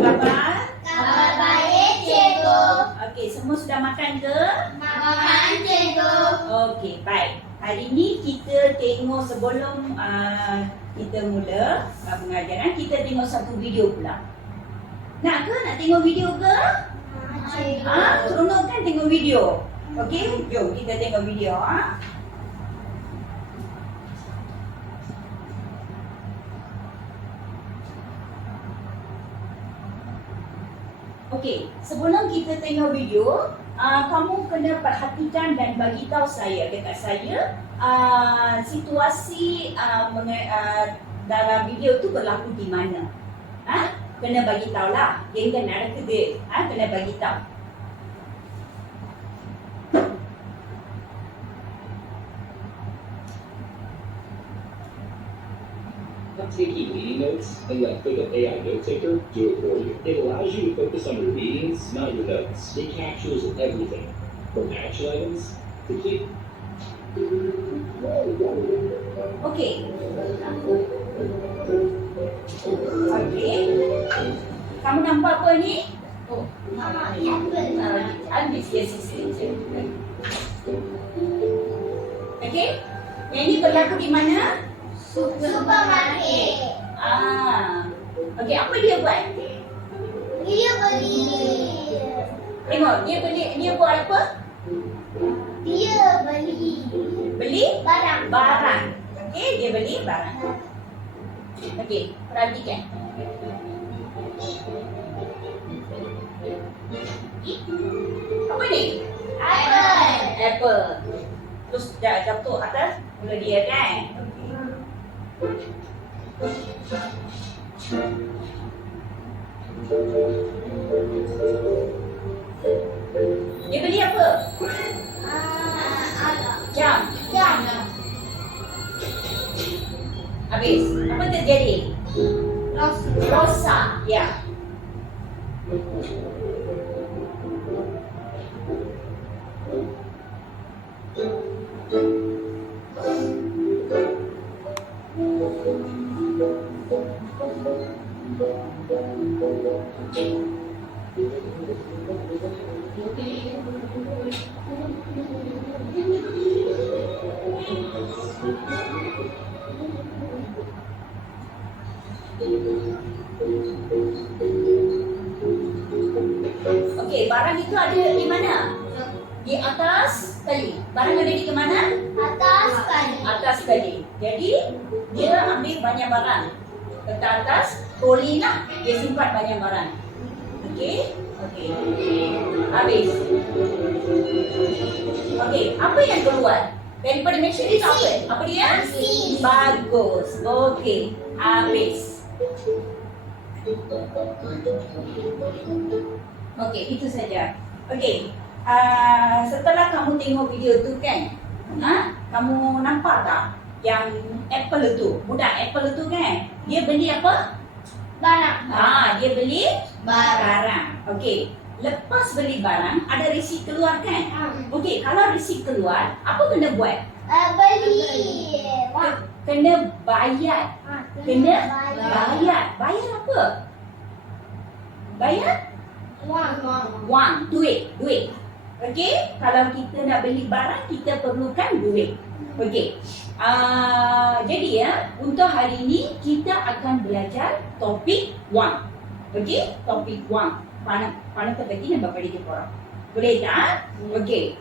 khabar? Kabar baik, cikgu. Okey, semua sudah makan ke? Makan, cikgu. Okey, baik. Hari ni kita tengok sebelum uh, kita mula uh, pengajaran, kita tengok satu video pula. Nak ke? Nak tengok video ke? Cikgu. Ah, seronok kan tengok video? Okey, jom kita tengok video. Ah. Okey, sebelum kita tengok video, uh, kamu kena perhatikan dan bagi tahu saya dekat saya uh, situasi uh, menga- uh, dalam video tu berlaku di mana. Ha? Kena bagi tahu lah. Kan ada kedai. Ha? Kena bagi tahu. Taking meeting notes and let the AI note taker do it for you. It allows you to focus on your meetings, not your notes. It captures everything, from action items to key. Okay. Okey. Kamu nampak apa ni? Oh, Mama, apple. ambil sikit-sikit je. Okey. Yang ini berlaku di mana? Supermarket. Ah. Okey, apa dia buat? Dia beli. Tengok, dia beli dia buat apa? Dia beli Beli barang. barang. Okey, dia beli barang. Okey, perhatikan. Apa ni? Apple. Apple. Terus dah jatuh atas mula dia kan? Dia beli apa? Jam. Jam. Habis. Apa terjadi? Rosak. Rosak. Ya. Barang itu ada di mana? Di atas kali. Barang ada di mana? Atas kali. Atas kali. Jadi, dia ambil banyak barang. Ke atas, troli lah. Dia simpan banyak barang. Okey? Okey. Habis. Okey, apa yang keluar? Daripada mesin itu apa? Apa dia? Mesin. Bagus. Okey. Habis. Okey, itu saja. Okey. Uh, setelah kamu tengok video tu kan, ha? kamu nampak tak yang Apple tu, budak Apple tu kan, dia beli apa? Barang. Ah, dia beli Barang. barang. Okey. Lepas beli barang, ada resit keluar kan? Hmm. Okey, kalau resit keluar, apa kena buat? Ah, beli. Kena bayar. Ah, Kena bayar. bayar. Bayar apa? Bayar Wang. Duit, duit. Okey, kalau kita nak beli barang, kita perlukan duit. Okey. Uh, jadi ya, untuk hari ini kita akan belajar topik wang. Okey, topik wang. Pana pana pagi nak bapa dia korang. Boleh tak? Okey.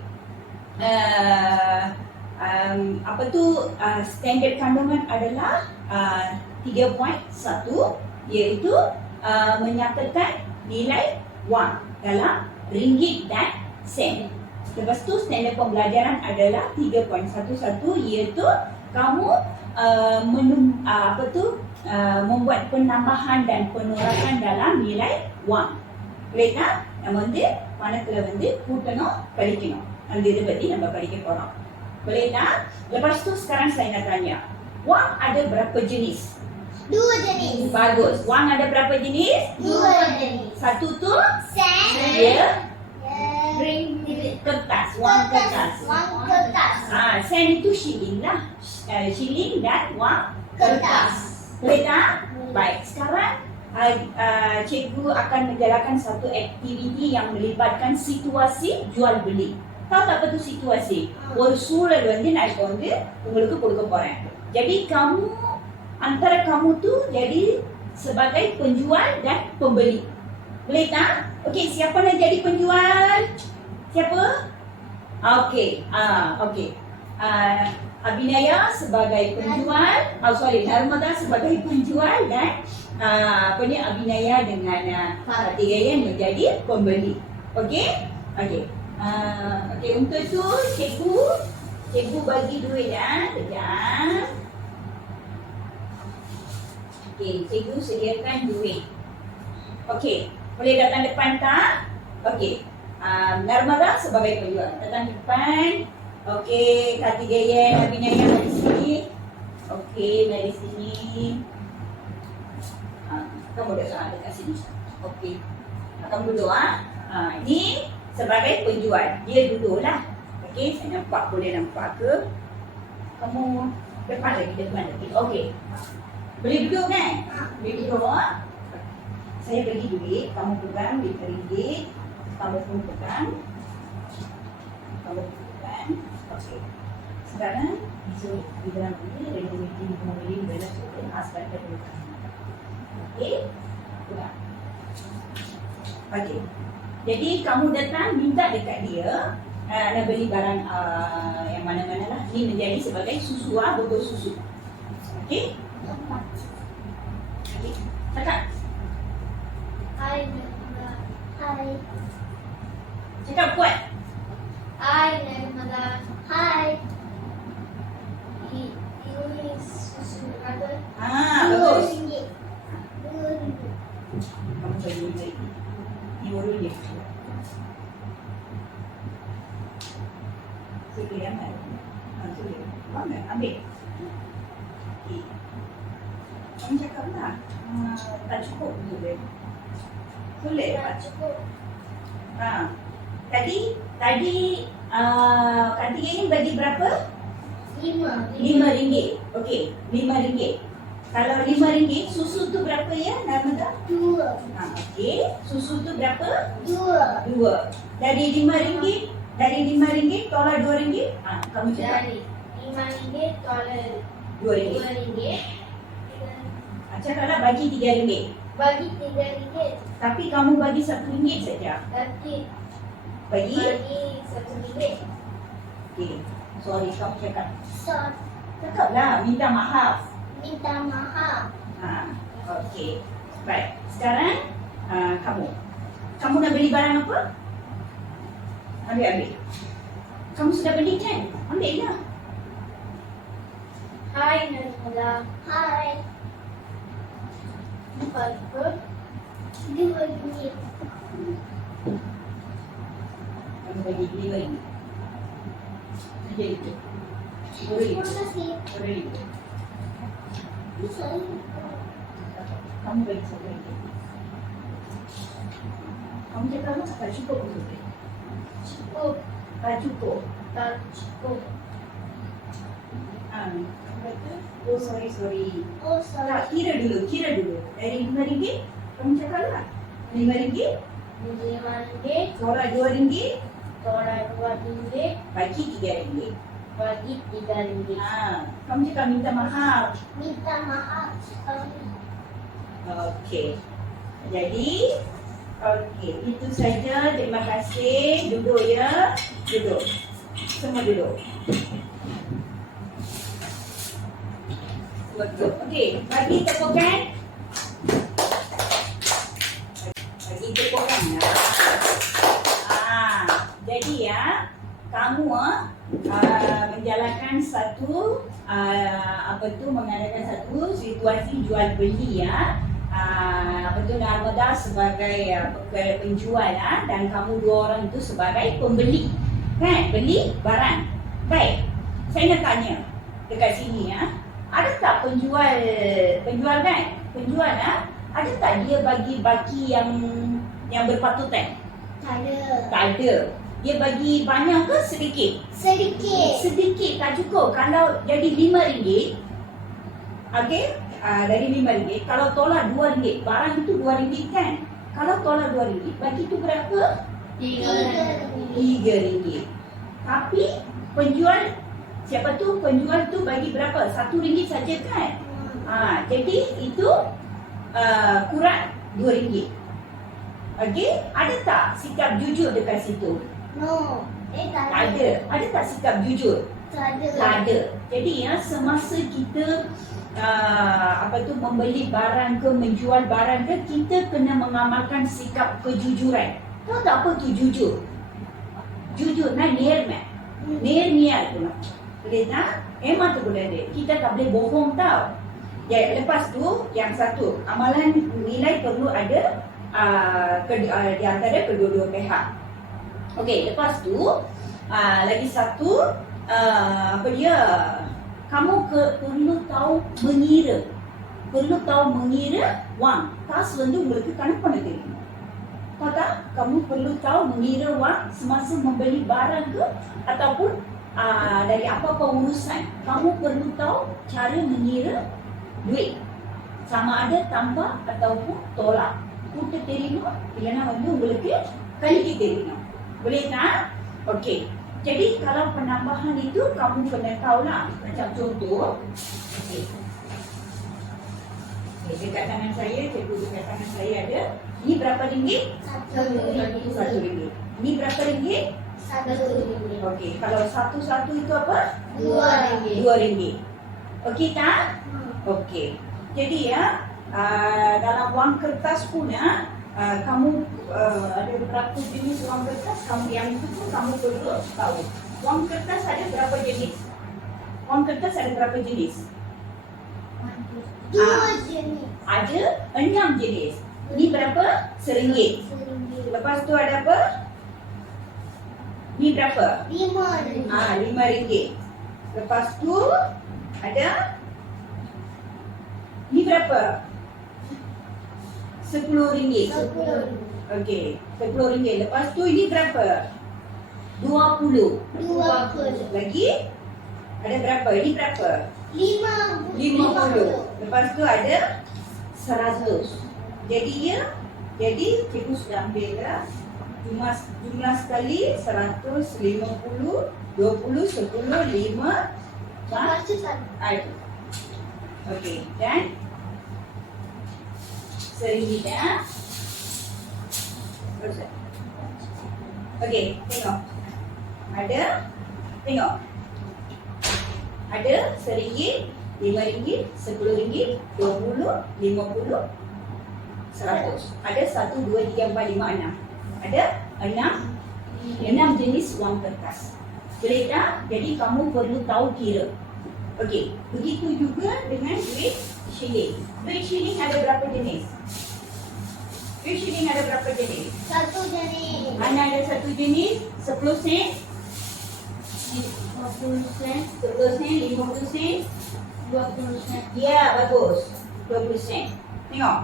Uh, um, apa tu uh, standard kandungan adalah uh, 3.1 iaitu uh, menyatakan nilai wang dalam ringgit dan sen. Lepas tu standard pembelajaran adalah 3.11 iaitu kamu uh, menum, uh, apa tu uh, membuat penambahan dan penurakan dalam nilai wang. Boleh tak? Yang வந்து பணத்துல வந்து கூட்டணும் கழிக்கணும் அந்த இதை பத்தி நம்ம படிக்க போறோம் boleh tak? Lepas tu sekarang saya nak tanya Wang ada berapa jenis? Dua jenis. Bagus Wang ada berapa jenis? Dua jenis. Satu tu Sen. dia Ring. kertas Wang kertas Wang kertas. Ah, sen itu shilling lah uh, Shilling dan wang Kertas. Boleh tak? Baik, sekarang uh, uh, cikgu akan menjalankan satu aktiviti yang melibatkan situasi jual beli. Tahu tak apa tu situasi? ஒரு சூழல் வந்து நான் இப்போ வந்து உங்களுக்கு கொடுக்க போறேன். Jadi kamu antara kamu tu jadi sebagai penjual dan pembeli. Boleh tak? Okey, siapa nak jadi penjual? Siapa? Okey, ah okey. Ah Abinaya sebagai penjual, oh sorry, Narmada sebagai penjual dan ah, apa ni Abinaya dengan ah, Tigayan menjadi pembeli. Okey? Okey. Ah, okey untuk itu cikgu cikgu bagi duit ya. Sekejap. Okey, cikgu sediakan duit. Okey, boleh datang depan tak? Okey. Um, Narmada sebagai penjual. Datang depan. Okey, Kartigayan, Abinaya dari sini. Okey, dari sini. Ah, kamu duduk ah, dekat sini. Okey. Kamu duduk ah. Ah, ini sebagai penjual. Dia duduklah. Okey, saya nampak boleh nampak ke? Kamu depan lagi, depan lagi. Okey. Boleh duduk kan? Boleh duduk ah. Saya bagi duit, kamu pegang duit ringgit, kamu pun pegang. Kamu pun pegang. Okey. Sekarang, so, di dalam ini ada duit ini membeli balance untuk asal dulu. Okey? Pegang. Okey. Jadi kamu datang minta dekat dia uh, nak beli barang uh, yang mana-mana lah. Ini menjadi sebagai susu ah, botol susu. Okey? সেটা কয় আই নেমাদা হাই Ambil. Cukup tu cukup. Ha. Tadi, tadi uh, Kartika ini bagi berapa? Lima. Lima ringgit. Okey, lima ringgit. Kalau lima ringgit, susu tu berapa ya? Nama tak? Dua. Ha, okey. Susu tu berapa? Dua. Dua. Dari lima ringgit, dari lima ringgit tolak dua ringgit. Ha, kamu cakap Dari lima ringgit tolak dua ringgit. dua ringgit. Cakaplah bagi tiga ringgit. Bagi tiga ringgit. Tapi kamu bagi satu ringgit saja. Tapi Bagi? bagi satu ringgit. Okey. Sorry, kamu cakap. So, Cakaplah, minta maaf. minta maaf. Ha, okey. Baik. Sekarang uh, kamu. Kamu nak beli barang apa? Ambil, ambil. Kamu sudah beli kan? Ambil lah. Hai Narmada. Hai. Bagi itu. Bisa. Kamu bagi. Kamu cakap apa? Tak cukup untuk beli. Cukup. Tak cukup. Tak cukup. Ha, kamu kata, oh sorry, sorry. Oh, Tak, sorry. kira dulu, kira dulu. Dari lima ringgit, kamu cakap lah. Lima ringgit, Lima ringgit. tolak dua ringgit, Tolak dua ringgit. bagi tiga ringgit. Bagi tiga ringgit. Ha, kamu cakap minta mahal. Minta maaf. Sorry. Okey. Jadi, okey. Itu saja. Terima kasih. Duduk ya. Duduk. Semua duduk. Betul. Okey. Bagi tepukan. Bagi tepukan ya. Ah, jadi ya, kamu ah, menjalankan satu ah, apa tu mengadakan satu situasi jual beli ya. Ah, apa tu Narmada sebagai pe- penjual ah, dan kamu dua orang itu sebagai pembeli. Kan? Beli barang. Baik. Saya nak tanya dekat sini ya. Ada tak penjual penjual kan? Penjual ah, ada tak dia bagi baki yang yang berpatutan? Tak ada. Tak ada. Dia bagi banyak ke sedikit? Sedikit. Sedikit tak cukup. Kalau jadi lima ringgit, Okey, uh, dari lima ringgit. Kalau tolak dua ringgit, barang itu dua ringgit kan? Kalau tolak dua ringgit, bagi itu berapa? Tiga. Tiga ringgit. Tapi penjual siapa tu penjual tu bagi berapa? Satu ringgit saja kan? Ha, jadi itu uh, kurang dua ringgit. Okey, ada tak sikap jujur dekat situ? No. Eh, tak Tak ada. Ada tak sikap jujur? Tak ada. Tak ada. Jadi ya semasa kita uh, apa tu membeli barang ke menjual barang ke kita kena mengamalkan sikap kejujuran. Tahu tak apa tu jujur? Jujur nah niat meh. Niat niat tu lah Boleh tak? Emang tu boleh ada. Kita tak boleh bohong tau. Ya, lepas tu yang satu, amalan nilai perlu ada uh, ke, uh, di antara kedua-dua pihak. Okey, lepas tu uh, lagi satu uh, apa dia? Kamu ke, perlu tahu mengira. Perlu tahu mengira wang. காசு வந்து உங்களுக்கு கணக்கு பண்ண தெரியும் Tahu tak? Kamu perlu tahu mengira wang semasa membeli barang ke ataupun uh, dari apa-apa urusan. Kamu perlu tahu cara mengira duit. Sama ada tambah ataupun tolak. கூட்ட தெரியணும் இல்லைன்னா வந்து உங்களுக்கு கழிக்க தெரியணும் boleh tak? Okey. Jadi kalau penambahan itu kamu kena tahu lah. Macam contoh. Okey. Okay, dekat tangan saya, cikgu dekat tangan saya ada. Ini berapa ringgit? Satu Satu ringgit. Ini berapa ringgit? Satu ringgit. Okey. Kalau satu-satu itu apa? Dua ringgit. Dua ringgit. Okey tak? Okey. Jadi ya, uh, dalam wang kertas pun ya, uh, kamu uh, ada berapa jenis wang kertas? Kamu yang itu pun kamu perlu tahu. Wang kertas ada berapa jenis? Wang kertas ada berapa jenis? Dua jenis. Ada enam jenis. Ini berapa? Seringgit. Seringgit. Lepas tu ada apa? Ini berapa? Lima ringgit. Ah, lima ringgit. Lepas tu ada ni berapa? Sepuluh ringgit. Sepuluh. Okey, sepuluh ringgit. Lepas tu ini berapa? Dua puluh. Dua puluh. Lagi? Ada berapa? Ini berapa? Lima. Lima puluh. Lepas tu ada seratus. Jadi ya, jadi cikgu sudah ambil ya. Jumlah, jumlah sekali seratus lima puluh, dua puluh, sepuluh, lima, Lepas tu satu. Ayo. Okey, dan seringgit ya. Terus. Okey, tengok. Ada? Tengok. Ada seringgit, lima ringgit, sepuluh ringgit, dua puluh, lima puluh, seratus. Ada satu, dua, tiga, empat, lima, enam. Ada enam, enam jenis wang kertas. Boleh tak? Jadi kamu perlu tahu kira. Okey, begitu juga dengan duit shilling. Duit shilling ada berapa jenis? Duit shilling ada berapa jenis? Satu jenis. Mana ada satu jenis? 10 sen, Dua puluh sen. 10 sen, 50 sen. Dua puluh sen. Ya, bagus. 20 sen. Tengok.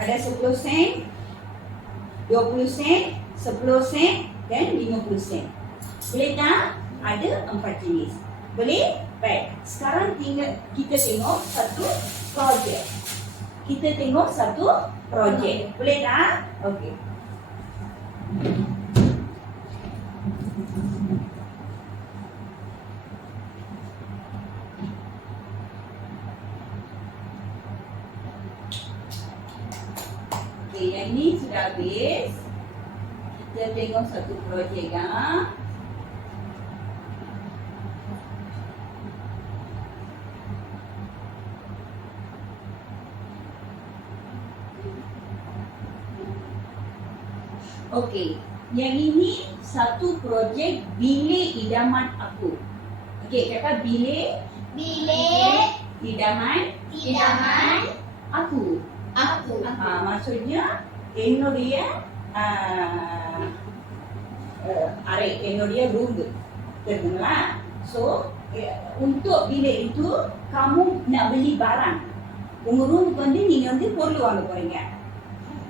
Ada 10 sen, 20 sen, 10 sen dan 50 sen. Boleh tak? Ada empat jenis. Boleh? Baik. Sekarang tinggal kita tengok satu projek. Kita tengok satu projek. Boleh tak? Okey. Okey, yang ini sudah habis. Kita tengok satu projek ya. Okey, yang ini satu projek bilik idaman aku. Okey, kata bilik Bilik. idaman Idaman. aku. Aku. Ah, maksudnya என்னுடைய ஆஹ், அஹ், அறை என்னுடைய ரூம் தெரியுங்களா so untuk bilik itu kamu nak beli barang உங்க ரூமுக்கு வந்து நீங்க வந்து பொருள் வாங்க போறீங்க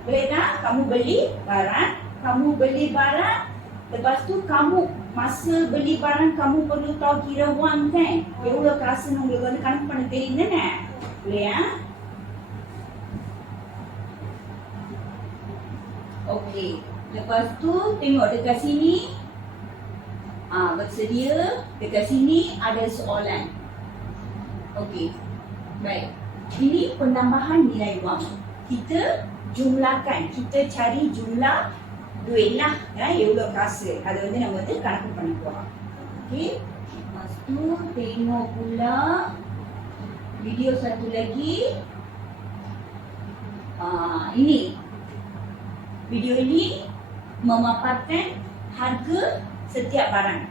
boleh tak kamu beli barang kamu beli barang lepas tu kamu masa beli barang kamu perlu tahu kira wang kan எவ்வளவு காசுன்னு உங்களுக்கு வந்து கணக்கு பண்ண தெரியும் தானே Boleh Okey. Lepas tu tengok dekat sini. Ah, bersedia. Dekat sini ada soalan. Okey. Baik. Ini penambahan nilai wang. Kita jumlahkan. Kita cari jumlah duit lah. Ya, எவ்வளோ காசு. அது வந்து நம்ம வந்து கணக்கு பண்ண போறோம். Okey. Lepas tu tengok pula video satu lagi. Ah, ini. Video ini memaparkan harga setiap barang.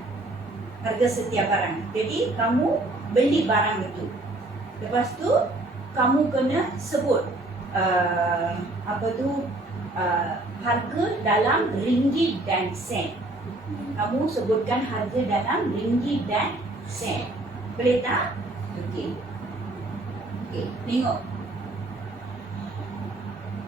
Harga setiap barang. Jadi kamu beli barang itu. Lepas tu kamu kena sebut uh, apa tu uh, harga dalam ringgit dan sen. Kamu sebutkan harga dalam ringgit dan sen. Boleh tak? Okey. Okey, tengok.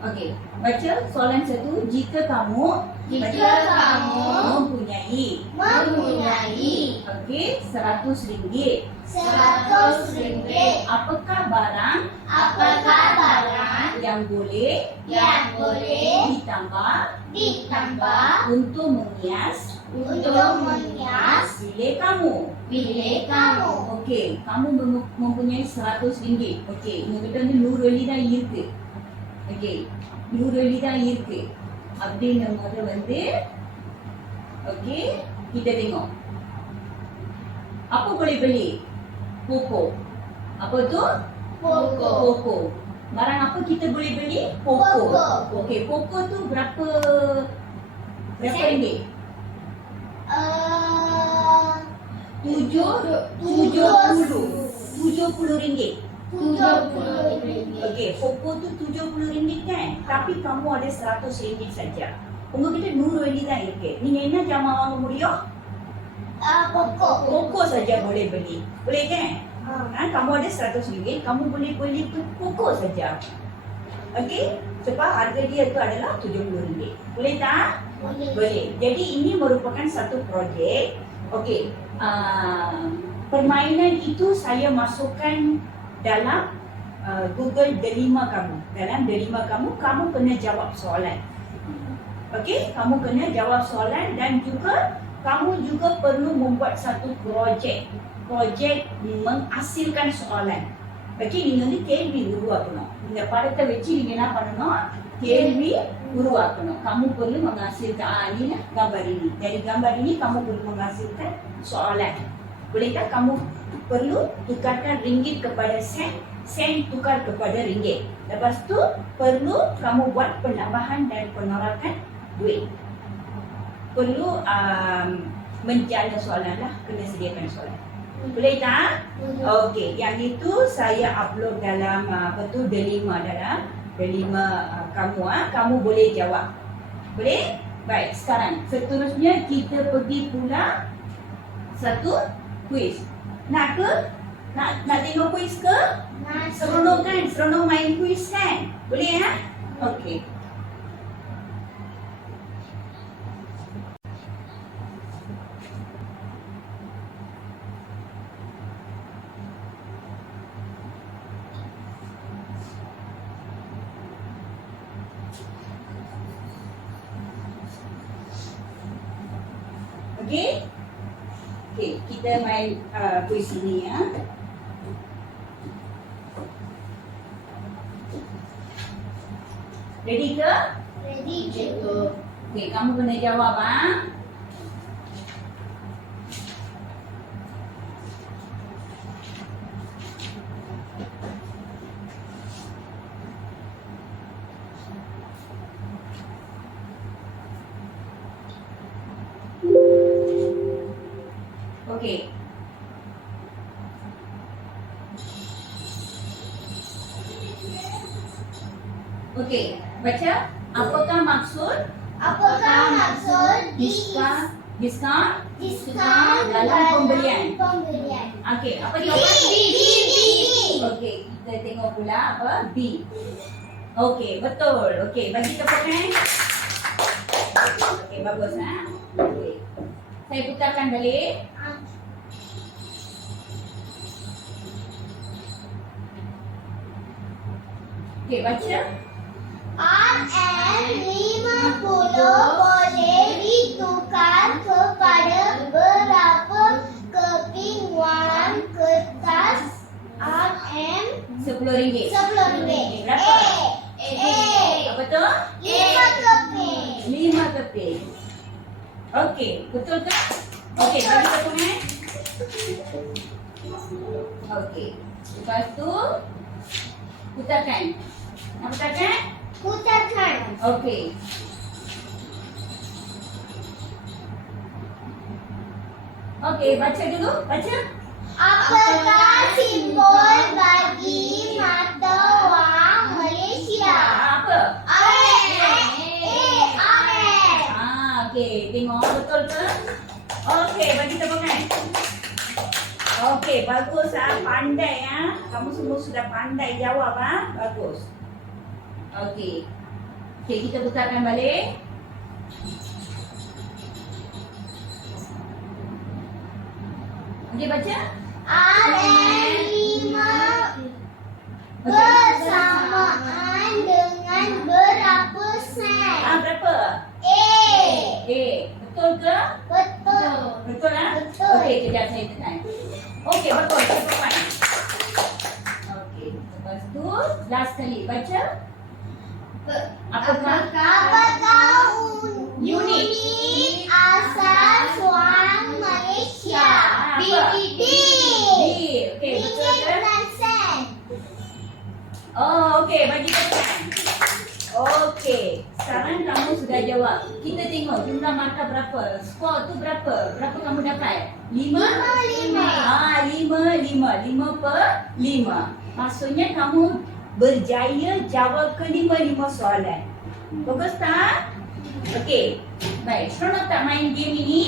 Okey, baca soalan satu. Jika kamu Jika kamu mempunyai mempunyai okey, seratus ringgit. seratus ringgit, Apakah barang apakah barang yang boleh yang boleh ditambah ditambah untuk menghias untuk menghias bilik kamu? bilik kamu? Okey, kamu mem- mempunyai seratus ringgit. Okey, உங்ககிட்ட வந்து நூறு வெள்ளி தான் இருக்கு. ஓகே நூறு வெள்ளி தான் இருக்கு. அப்படின்னும் போது வந்து okay kita tengok. Apa boleh beli? Pokok. Apa tu? Pokok. Pokok. Barang apa kita boleh beli? Pokok. Pokok. Okey, pokok tu berapa berapa Sen. ringgit? Eh, Tujuh tujuh puluh tujuh puluh ringgit. tujuh puluh ringgit. Okey, pokok tu tujuh puluh ringgit kan? Tapi kamu ada seratus ringgit saja. உங்ககிட்ட நூறு வெள்ளி தான் இருக்கு நீங்க என்ன ஜாமான் வாங்க முடியும் Eh, pokok. pokok saja boleh beli boleh kan Ah. ha, kamu ada seratus ringgit kamu boleh beli tu pokok saja okey sebab harga dia tu adalah tujuh puluh ringgit boleh tak Boleh. boleh jadi ini merupakan satu projek okey uh, permainan itu saya masukkan dalam uh, Google Delima kamu dalam Delima kamu kamu kena jawab soalan Okey, kamu kena jawab soalan dan juga kamu juga perlu membuat satu projek. Projek menghasilkan soalan. Okey, நீங்க வந்து கேள்வி உருவாக்கணும். இந்த படத்தை வச்சு நீங்க என்ன பண்ணணும்? கேள்வி உருவாக்கணும். Kamu perlu menghasilkan ah, ini lah gambar ini. Dari gambar ini kamu perlu menghasilkan soalan. boleh tak kamu perlu tukarkan ringgit kepada sen, sen tukar kepada ringgit. Lepas tu perlu kamu buat penambahan dan penolakan duit. Perlu um, menjana soalan lah, kena sediakan soalan. Boleh tak? Okey, yang itu saya upload dalam uh, apa tu delima dalam delima uh, kamu ah, kamu boleh jawab. Boleh? Baik, sekarang seterusnya kita pergi pula satu quiz. Nak ke? Nak nak tengok quiz ke? Seronok kan? Seronok main quiz kan? Boleh ya? Okey? Okey, kita main uh, kuis ini ya. Ready ke? Ready, cikgu. Okey, kamu kena jawab ah. Okey. Maksud diskon diskon diskon pembelian? Okey, apa jawapan? B, B, B. Okey, kita tengok pula apa? B. Okey, betul. Okey, bagi tepukan. Okey, bagus ha. Okey. Saya putarkan balik. Okey, baca. RM lima puluh boleh ditukar kepada berapa keping wang kertas RM Sepuluh ringgit. sepuluh ringgit. Berapa? A. A. Apa tu? Lima keping. Lima keping. Okey, betul tak? Okey, bagi tepung eh. Okey. Lepas tu putarkan. Nak putarkan? Putarkan. Okey. Okey, baca dulu. Baca. Apakah simbol bagi mata wang Malaysia? Apa? RM. A. RM. Ah, okey. Tengok betul ke? Okey, bagi tepungan. Okey, bagus ah. Pandai ah. Kamu semua sudah pandai jawab ah. Bagus. Okey. Okey, kita putarkan balik. Okey, baca. Lima bersamaan dengan berapa sen? Ah, berapa? A. Eh, betul ke? Betul. Betul ah? Betul. Okey, kejap saya tekan. Okey, betul. Okey, lepas tu last kali baca. Apakah? Apakah un- Unit. unit? Ah, B. apa? B. B. Okey, betul Ringgit ke? dan sen. Oh, okey, bagi tekan. Okey, sekarang kamu sudah jawab. Kita tengok jumlah markah berapa. Skor tu berapa? Berapa kamu dapat? Lima? Lima, lima. Ah, lima, lima. Lima per lima. Maksudnya kamu berjaya jawab ke lima-lima soalan. Bagus tak? Okey. Baik, seronok tak main game ini?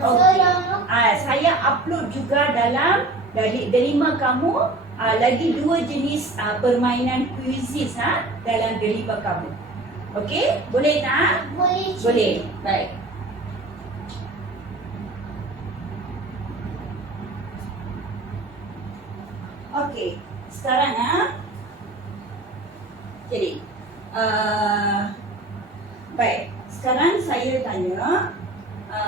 Okey. Seronok. Ah, saya upload juga dalam dari delima kamu ah, lagi dua jenis ah, permainan quizzes ha, dalam delima kamu. Okey? Boleh tak? Boleh. Boleh. Baik. Okey. Sekarang ah. Jadi, uh, baik. Sekarang saya tanya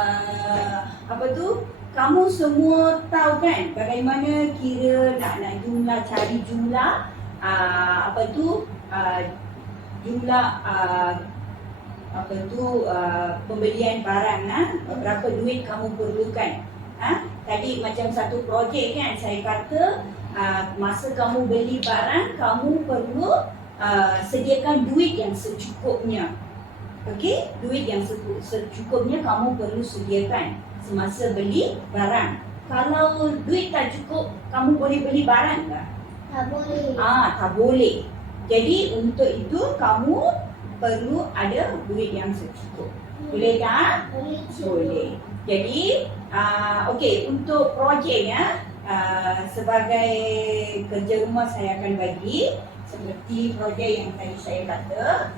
uh, apa tu? Kamu semua tahu kan bagaimana kira nak nak jumlah cari jumlah uh, apa tu uh, jumlah uh, apa tu uh, pembelian barang ha? berapa duit kamu perlukan ha? tadi macam satu projek kan saya kata uh, masa kamu beli barang kamu perlu uh, sediakan duit yang secukupnya okey duit yang secu- secukupnya kamu perlu sediakan semasa beli barang kalau duit tak cukup kamu boleh beli barang tak Tak boleh. Ah, tak boleh. Jadi untuk itu kamu perlu ada duit yang secukup. Boleh tak? Boleh. Boleh. Jadi, ah, okey untuk projeknya ah, sebagai kerja rumah saya akan bagi seperti projek yang tadi saya kata.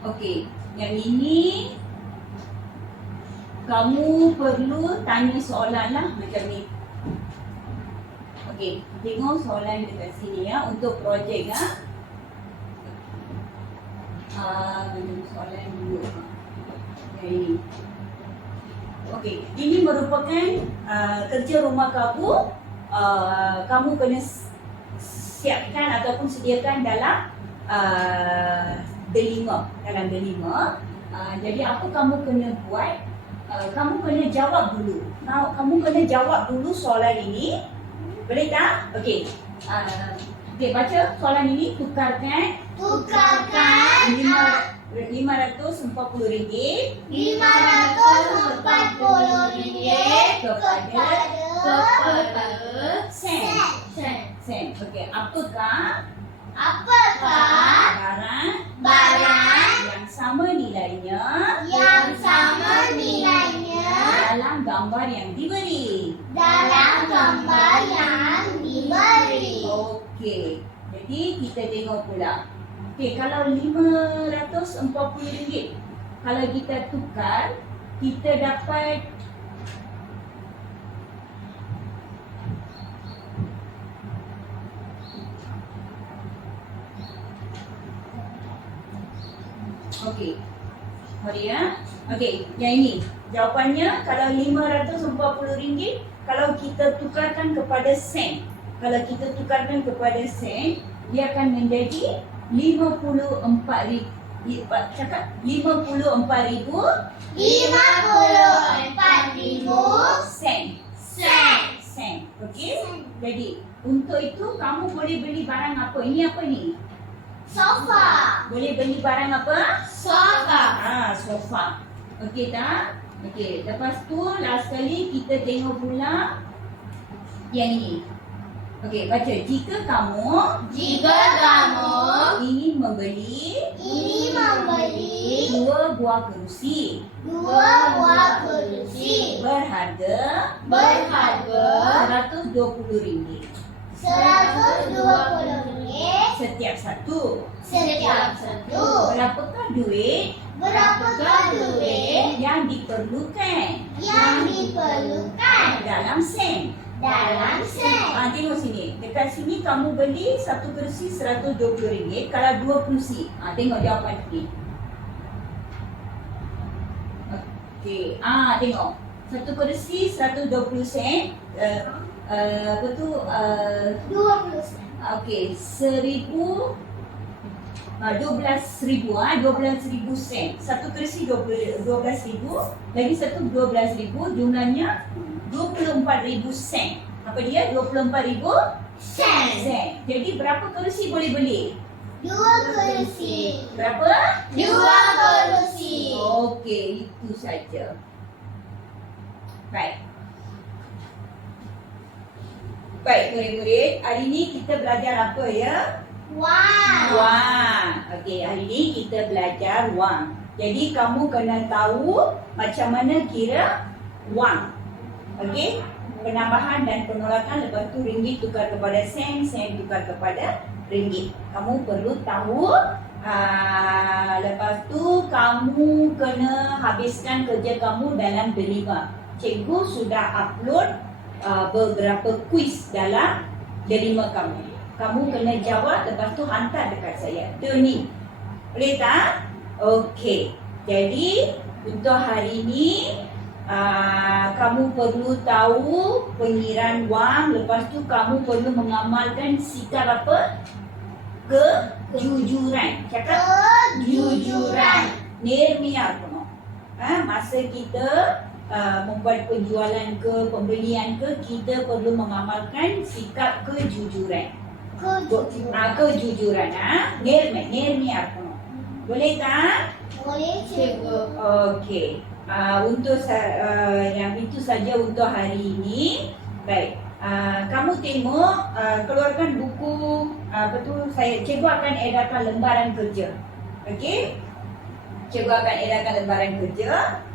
Okey, yang ini kamu perlu tanya soalan lah macam ni. Okey, tengok soalan dekat sini ya untuk projek ya. Ah, uh, soalan dulu. Ini. Okey, ini merupakan uh, kerja rumah kamu. Uh, kamu kena siapkan ataupun sediakan dalam uh, delima, dalam delima. Uh, jadi apa kamu kena buat? Uh, kamu kena jawab dulu. Now, kamu kena jawab dulu soalan ini. Boleh tak? Okey. Uh, Okey, baca soalan ini. Tukarkan Tukarkan lima lima ratus empat puluh ringgit lima ratus empat puluh ringgit kepada kepada sen. sen. Sen. Okey, apakah Apakah barang barang yang sama nilainya yang sama nilainya dalam gambar yang diberi? dalam gambar yang diberi? Okey. Jadi kita tengok pula. Okey, kalau RM540 kalau kita tukar kita dapat Okey. Mari ya. Okey, yang ini. Jawapannya kalau RM540 kalau kita tukarkan kepada sen. Kalau kita tukarkan kepada sen, dia akan menjadi 54,000 Di- Pak cakap 54,000 Lima puluh empat ribu sen. sen. Sen. Okey? Jadi, untuk itu kamu boleh beli barang apa? Ini apa ni? Sofa. Boleh beli barang apa? Sofa. Ah, sofa. Okey tak? Okey, lepas tu last kali kita tengok pula yang ini. Okey, baca. Jika kamu Jika kamu Ini membeli Ini membeli Dua buah kerusi Dua buah kerusi Berharga Berharga Seratus dua puluh ringgit Seratus dua puluh ringgit Okey. Setiap satu. Setiap satu. Berapakah duit? Berapakah duit yang diperlukan? Yang diperlukan dalam sen. Dalam sen. Ah, tengok sini. Dekat sini kamu beli satu kerusi RM120. Kalau dua kerusi. Ah, tengok jawapan ni. Okey. Ah, tengok. Satu kerusi RM120. Uh, uh, apa tu? Eh, uh, 20 sen okey, seribu Ah, dua belas ribu ah, dua belas ribu sen. Satu kerusi dua belas ribu, lagi satu dua belas ribu, jumlahnya dua puluh empat ribu sen. Apa dia? Dua puluh empat ribu Sen. sen. Jadi berapa kerusi boleh beli? Dua kursi. Berapa? Dua kursi. Okey, itu saja. Baik. Baik, murid-murid. Hari ini kita belajar apa ya? Wow. Wang. Okey, hari ini kita belajar wang. Jadi kamu kena tahu macam mana kira wang. Okey? Penambahan dan penolakan lepas tu ringgit tukar kepada sen, sen tukar kepada ringgit. Kamu perlu tahu aa, lepas tu kamu kena habiskan kerja kamu dalam delima. Cikgu sudah upload aa, beberapa quiz dalam delima kamu. Kamu kena jawab lepas tu hantar dekat saya. Tu ni. Boleh tak? Okey. Jadi untuk hari ini aa, kamu perlu tahu pengiraan wang. Lepas tu kamu perlu mengamalkan sikap apa? Kejujuran. Cakap Kejujuran. Nirmia penuh. Ha, masa kita uh, membuat penjualan ke pembelian ke kita perlu mengamalkan sikap kejujuran. Kejujuran. Ah, kejujuran ah. Nirmia, nirmia penuh. Boleh tak? Boleh cikgu. Okey. Uh, untuk uh, yang itu saja untuk hari ini. Baik. Uh, kamu tengok uh, keluarkan buku uh, apa tu saya cikgu akan edarkan lembaran kerja. Okey? Cikgu akan edarkan lembaran kerja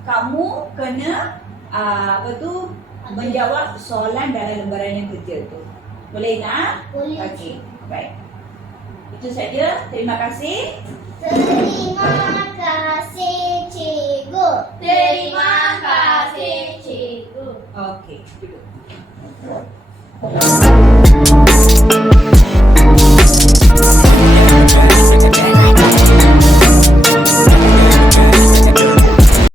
kamu kena uh, apa tu menjawab soalan dalam lembaran yang kecil tu. Boleh tak? Boleh. Okey. Baik. Itu saja. Terima kasih. Terima kasih cikgu. Terima kasih cikgu. Okey.